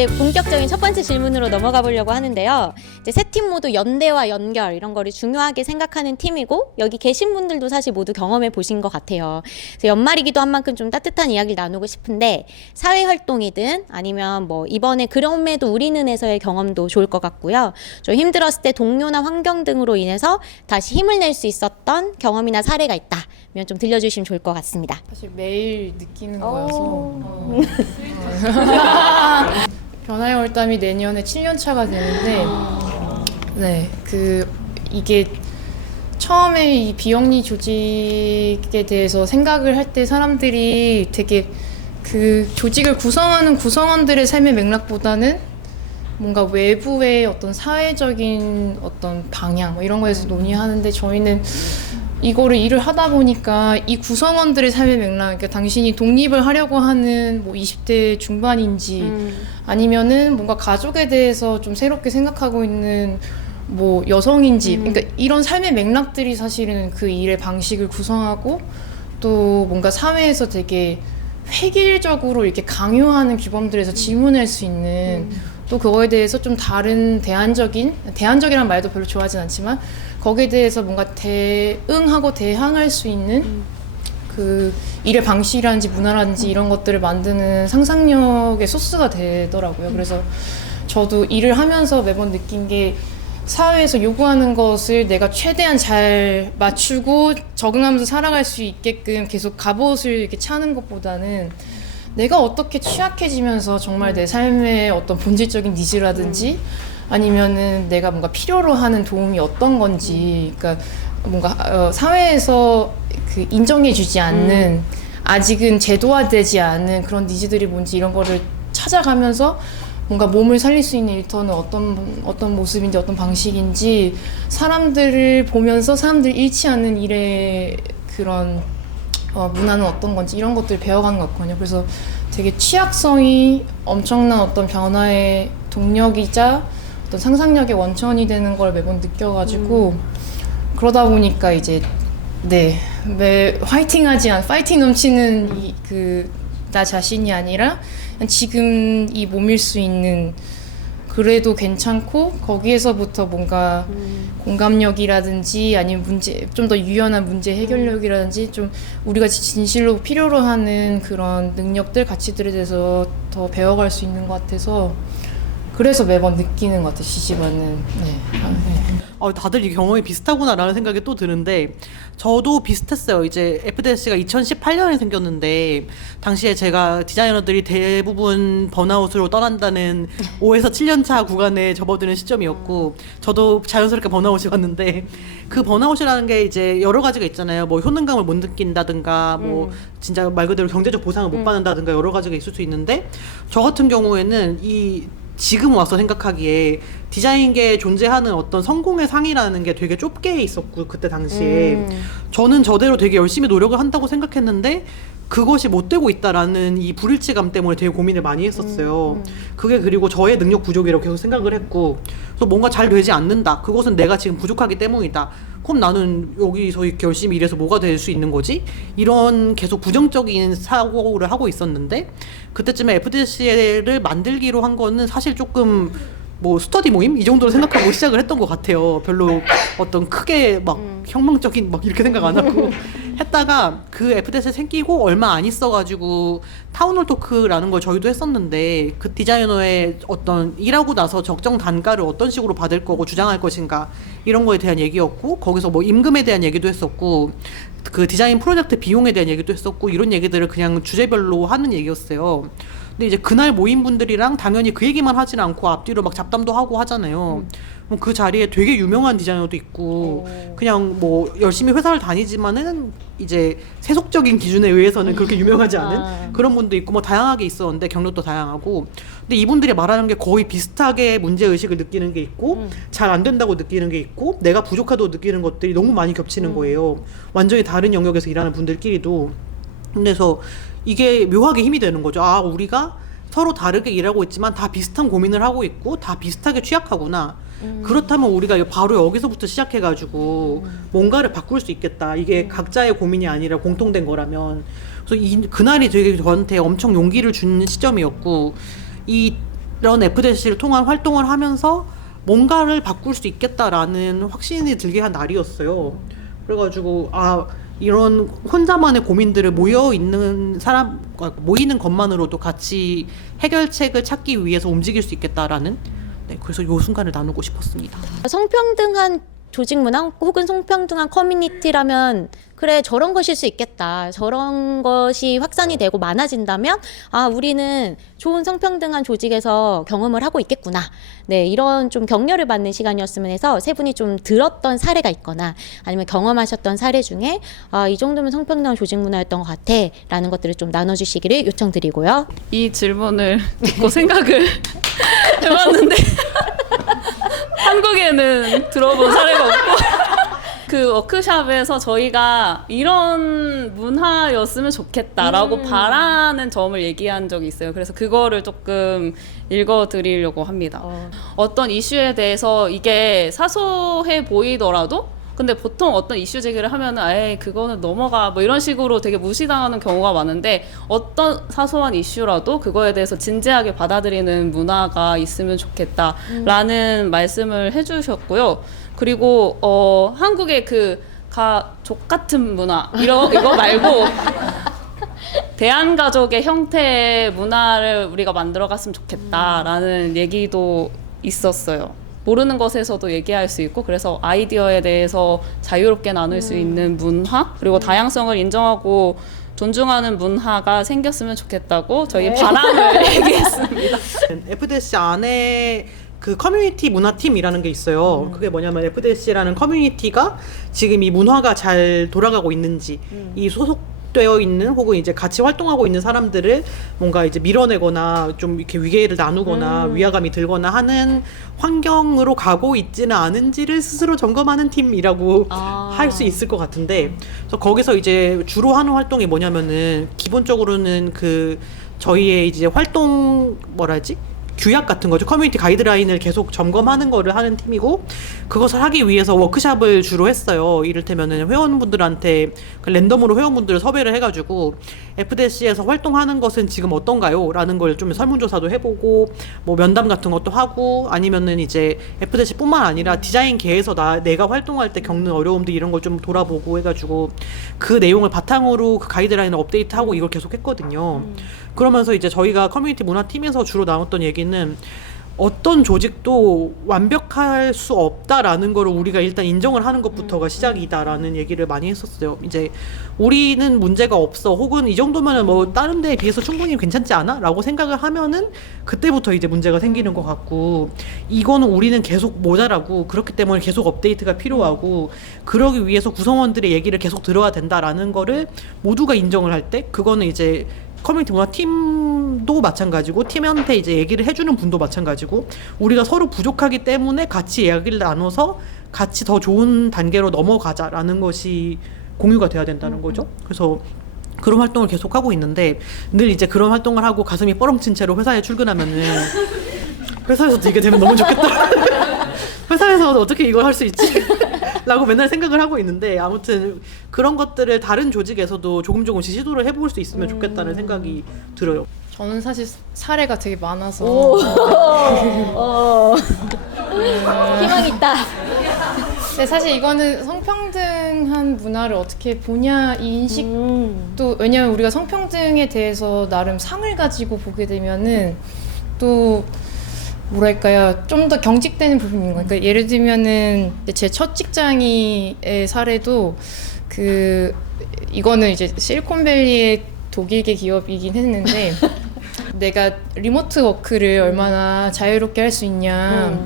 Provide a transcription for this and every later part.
이제 본격적인 첫 번째 질문으로 넘어가 보려고 하는데요. 이제 세 팀 모두 연대와 연결 이런 거를 중요하게 생각하는 팀이고 여기 계신 분들도 사실 모두 경험해 보신 것 같아요. 그래서 연말이기도 한 만큼 좀 따뜻한 이야기를 나누고 싶은데 사회 활동이든 아니면 뭐 이번에 그럼에도 우리는에서의 경험도 좋을 것 같고요. 좀 힘들었을 때 동료나 환경 등으로 인해서 다시 힘을 낼 수 있었던 경험이나 사례가 있다면 좀 들려주시면 좋을 것 같습니다. 사실 매일 느끼는 거여서 변화의 월담이 내년에 7년 차가 되는데 이게 처음에 이 비영리 조직에 대해서 생각을 할 때 사람들이 되게 그 조직을 구성하는 구성원들의 삶의 맥락보다는 뭔가 외부의 어떤 사회적인 어떤 방향 뭐 이런 거에서 논의하는데 저희는 이거를 일을 하다 보니까 이 구성원들의 삶의 맥락, 그러니까 당신이 독립을 하려고 하는 뭐 20대 중반인지 아니면은 뭔가 가족에 대해서 좀 새롭게 생각하고 있는 뭐 여성인지, 그러니까 이런 삶의 맥락들이 사실은 그 일의 방식을 구성하고 또 뭔가 사회에서 되게 획일적으로 이렇게 강요하는 규범들에서 지문할 수 있는 또 그거에 대해서 좀 다른 대안적이란 말도 별로 좋아하진 않지만 거기에 대해서 뭔가 대응하고 대항할 수 있는 그 일의 방식이라든지 문화라든지 이런 것들을 만드는 상상력의 소스가 되더라고요. 그래서 저도 일을 하면서 매번 느낀 게 사회에서 요구하는 것을 내가 최대한 잘 맞추고 적응하면서 살아갈 수 있게끔 계속 갑옷을 이렇게 차는 것보다는 내가 어떻게 취약해지면서 정말 내 삶의 어떤 본질적인 니즈라든지 아니면은 내가 뭔가 필요로 하는 도움이 어떤 건지, 그러니까 뭔가 사회에서 그 인정해주지 않는 아직은 제도화되지 않은 그런 니즈들이 뭔지 이런 거를 찾아가면서 뭔가 몸을 살릴 수 있는 일터는 어떤 모습인지 어떤 방식인지 사람들을 보면서 사람들 잃지 않는 일의 그런 문화는 어떤 건지 이런 것들을 배워가는 것 같거든요. 그래서 되게 취약성이 엄청난 어떤 변화의 동력이자 어떤 상상력의 원천이 되는 걸 매번 느껴가지고 그러다 보니까 이제 매 파이팅 넘치는 나 자신이 아니라 지금 이 몸일 수 있는 그래도 괜찮고 거기에서부터 뭔가 공감력이라든지 아니면 좀 더 유연한 문제 해결력이라든지 좀 우리가 진실로 필요로 하는 그런 능력들, 가치들에 대해서 더 배워갈 수 있는 것 같아서 그래서 매번 느끼는 것 같아요, 시집하는. 다들 이 경험이 비슷하구나라는 생각이 또 드는데 저도 비슷했어요. 이제 FDS가 2018년에 생겼는데 당시에 제가 디자이너들이 대부분 번아웃으로 떠난다는 5에서 7년 차 구간에 접어드는 시점이었고 저도 자연스럽게 번아웃이 왔는데 그 번아웃이라는 게 이제 여러 가지가 있잖아요. 뭐 효능감을 못 느낀다든가 뭐 진짜 말 그대로 경제적 보상을 못 받는다든가 여러 가지가 있을 수 있는데 저 같은 경우에는 지금 와서 생각하기에 디자인계에 존재하는 어떤 성공의 상이라는 게 되게 좁게 있었고 그때 당시에 저는 저대로 되게 열심히 노력을 한다고 생각했는데 그것이 못 되고 있다라는 이 불일치감 때문에 되게 고민을 많이 했었어요. 그게 그리고 저의 능력 부족이라고 계속 생각을 했고 그래서 뭔가 잘 되지 않는다. 그것은 내가 지금 부족하기 때문이다. 그럼 나는 여기서 이렇게 열심히 일해서 뭐가 될 수 있는 거지? 이런 계속 부정적인 사고를 하고 있었는데 그때쯤에 FDC를 만들기로 한 거는 사실 조금 뭐 스터디 모임? 이 정도로 생각하고 시작을 했던 것 같아요. 별로 어떤 크게 막 혁명적인 막 이렇게 생각 안 하고 했다가 그 FDS 생기고 얼마 안 있어가지고 타운홀 토크라는 걸 저희도 했었는데 그 디자이너의 어떤 일하고 나서 적정 단가를 어떤 식으로 받을 거고 주장할 것인가 이런 거에 대한 얘기였고 거기서 뭐 임금에 대한 얘기도 했었고 그 디자인 프로젝트 비용에 대한 얘기도 했었고 이런 얘기들을 그냥 주제별로 하는 얘기였어요. 근데 이제 그날 모인 분들이랑 당연히 그 얘기만 하진 않고 앞뒤로 막 잡담도 하고 하잖아요. 그 자리에 되게 유명한 디자이너도 있고 그냥 뭐 열심히 회사를 다니지만은 이제 세속적인 기준에 의해서는 그렇게 유명하지 않은 그런 분도 있고 뭐 다양하게 있었는데 경력도 다양하고 근데 이분들이 말하는 게 거의 비슷하게 문제의식을 느끼는 게 있고 잘 안 된다고 느끼는 게 있고 내가 부족하다고 느끼는 것들이 너무 많이 겹치는 거예요. 완전히 다른 영역에서 일하는 분들끼리도. 그래서 이게 묘하게 힘이 되는 거죠. 우리가 서로 다르게 일하고 있지만 다 비슷한 고민을 하고 있고 다 비슷하게 취약하구나. 그렇다면 우리가 바로 여기서부터 시작해가지고 뭔가를 바꿀 수 있겠다. 이게 각자의 고민이 아니라 공통된 거라면. 그래서 그날이 되게 저한테 엄청 용기를 준 시점이었고 이런 FDC를 통한 활동을 하면서 뭔가를 바꿀 수 있겠다라는 확신이 들게 한 날이었어요. 그래가지고 이런 혼자만의 고민들을 모이는 것만으로도 같이 해결책을 찾기 위해서 움직일 수 있겠다라는, 네, 그래서 요 순간을 나누고 싶었습니다. 성평등한 조직 문화 혹은 성평등한 커뮤니티라면 그래 저런 것일 수 있겠다. 저런 것이 확산이 되고 많아진다면 우리는 좋은 성평등한 조직에서 경험을 하고 있겠구나. 네, 이런 좀 격려를 받는 시간이었으면 해서 세 분이 좀 들었던 사례가 있거나 아니면 경험하셨던 사례 중에 이 정도면 성평등한 조직 문화였던 것 같아 라는 것들을 좀 나눠주시기를 요청드리고요. 이 질문을 듣고 생각을 해봤는데 한국에는 들어본 사례가 없고 그 워크숍에서 저희가 이런 문화였으면 좋겠다라고 바라는 점을 얘기한 적이 있어요. 그래서 그거를 조금 읽어드리려고 합니다. 어떤 이슈에 대해서 이게 사소해 보이더라도 근데 보통 어떤 이슈 제기를 하면은 에이 그거는 넘어가 뭐 이런 식으로 되게 무시당하는 경우가 많은데 어떤 사소한 이슈라도 그거에 대해서 진지하게 받아들이는 문화가 있으면 좋겠다라는 말씀을 해주셨고요. 그리고 한국의 그 가족 같은 문화 이거 말고 대한가족의 형태의 문화를 우리가 만들어갔으면 좋겠다라는 얘기도 있었어요. 모르는 것에서도 얘기할 수 있고 그래서 아이디어에 대해서 자유롭게 나눌 수 있는 문화 그리고 다양성을 인정하고 존중하는 문화가 생겼으면 좋겠다고 저희 바람을 얘기했습니다. FDC 안에 그 커뮤니티 문화팀이라는 게 있어요. 그게 뭐냐면 FDC라는 커뮤니티가 지금 이 문화가 잘 돌아가고 있는지 이 소속되어 있는 혹은 이제 같이 활동하고 있는 사람들을 뭔가 이제 밀어내거나 좀 이렇게 위계를 나누거나 위화감이 들거나 하는 환경으로 가고 있지는 않은지를 스스로 점검하는 팀이라고 할 수 있을 것 같은데 그래서 거기서 이제 주로 하는 활동이 뭐냐면은 기본적으로는 그 저희의 이제 활동 규약 같은 거죠. 커뮤니티 가이드라인을 계속 점검하는 거를 하는 팀이고 그것을 하기 위해서 워크숍을 주로 했어요. 이를테면은 회원분들한테 랜덤으로 회원분들을 섭외를 해가지고 FDC에서 활동하는 것은 지금 어떤가요? 라는 걸 좀 설문조사도 해보고 뭐 면담 같은 것도 하고 아니면은 이제 FDC뿐만 아니라 디자인계에서 내가 활동할 때 겪는 어려움들 이런 걸 좀 돌아보고 해가지고 그 내용을 바탕으로 그 가이드라인을 업데이트하고 이걸 계속 했거든요. 그러면서 이제 저희가 커뮤니티 문화팀에서 주로 나눴던 얘기는 어떤 조직도 완벽할 수 없다라는 거를 우리가 일단 인정을 하는 것부터가 시작이다라는 얘기를 많이 했었어요. 이제 우리는 문제가 없어 혹은 이 정도면은 뭐 다른 데에 비해서 충분히 괜찮지 않아? 라고 생각을 하면은 그때부터 이제 문제가 생기는 것 같고 이거는 우리는 계속 모자라고 그렇기 때문에 계속 업데이트가 필요하고 그러기 위해서 구성원들의 얘기를 계속 들어야 된다라는 거를 모두가 인정을 할 때 그거는 이제 커뮤니티 문화 팀도 마찬가지고 팀한테 이제 얘기를 해주는 분도 마찬가지고 우리가 서로 부족하기 때문에 같이 이야기를 나눠서 같이 더 좋은 단계로 넘어가자라는 것이 공유가 돼야 된다는 거죠. 그래서 그런 활동을 계속 하고 있는데 늘 이제 그런 활동을 하고 가슴이 뻐렁친 채로 회사에 출근하면은 회사에서도 이게 되면 너무 좋겠다. 회사에서 어떻게 이걸 할 수 있지? 라고 맨날 생각을 하고 있는데 아무튼 그런 것들을 다른 조직에서도 조금씩 시도를 해볼 수 있으면 좋겠다는 생각이 들어요. 저는 사실 사례가 되게 많아서 희망 있다. 근데 사실 이거는 성평등한 문화를 어떻게 보냐 이 인식도 왜냐면 우리가 성평등에 대해서 나름 상을 가지고 보게 되면은 또 뭐랄까요 좀 더 경직되는 부분인 거예요. 그러니까 예를 들면은 제 첫 직장의 사례도 이거는 이제 실리콘밸리의 독일계 기업이긴 했는데 내가 리모트 워크를 얼마나 자유롭게 할 수 있냐.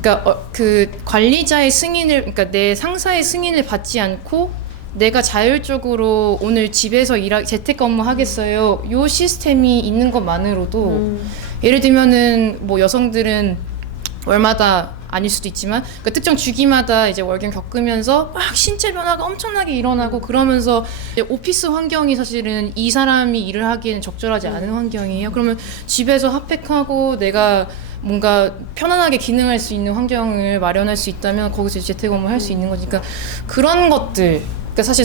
그러니까 그 관리자의 승인을 그러니까 내 상사의 승인을 받지 않고 내가 자율적으로 오늘 집에서 재택근무 하겠어요. 요 시스템이 있는 것만으로도 예를 들면은 뭐 여성들은 월마다 아닐 수도 있지만 그 특정 주기마다 이제 월경 겪으면서 막 신체 변화가 엄청나게 일어나고 그러면서 이제 오피스 환경이 사실은 이 사람이 일을 하기에는 적절하지 않은 환경이에요. 그러면 집에서 핫팩하고 내가 뭔가 편안하게 기능할 수 있는 환경을 마련할 수 있다면 거기서 재택근무 할 수 있는 거니까 그런 것들 그러니까 사실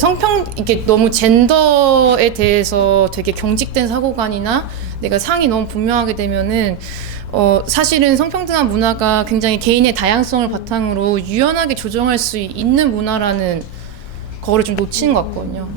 이게 너무 젠더에 대해서 되게 경직된 사고관이나 내가 상이 너무 분명하게 되면은 사실은 성평등한 문화가 굉장히 개인의 다양성을 바탕으로 유연하게 조정할 수 있는 문화라는 거를 좀 놓치는 것 같거든요.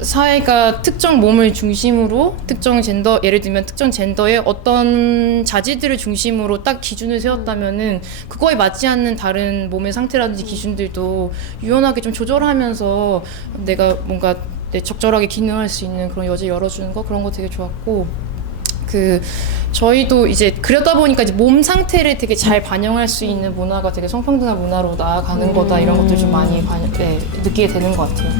사회가 특정 몸을 중심으로 특정 젠더, 예를 들면 특정 젠더의 어떤 자질들을 중심으로 딱 기준을 세웠다면은 그거에 맞지 않는 다른 몸의 상태라든지 기준들도 유연하게 좀 조절하면서 내가 뭔가 적절하게 기능할 수 있는 그런 여지를 열어주는 거, 그런 거 되게 좋았고, 저희도 이제 그러다 보니까 이제 몸 상태를 되게 잘 반영할 수 있는 문화가 되게 성평등한 문화로 나아가는 거다, 이런 것들 좀 많이 느끼게 되는 것 같아요.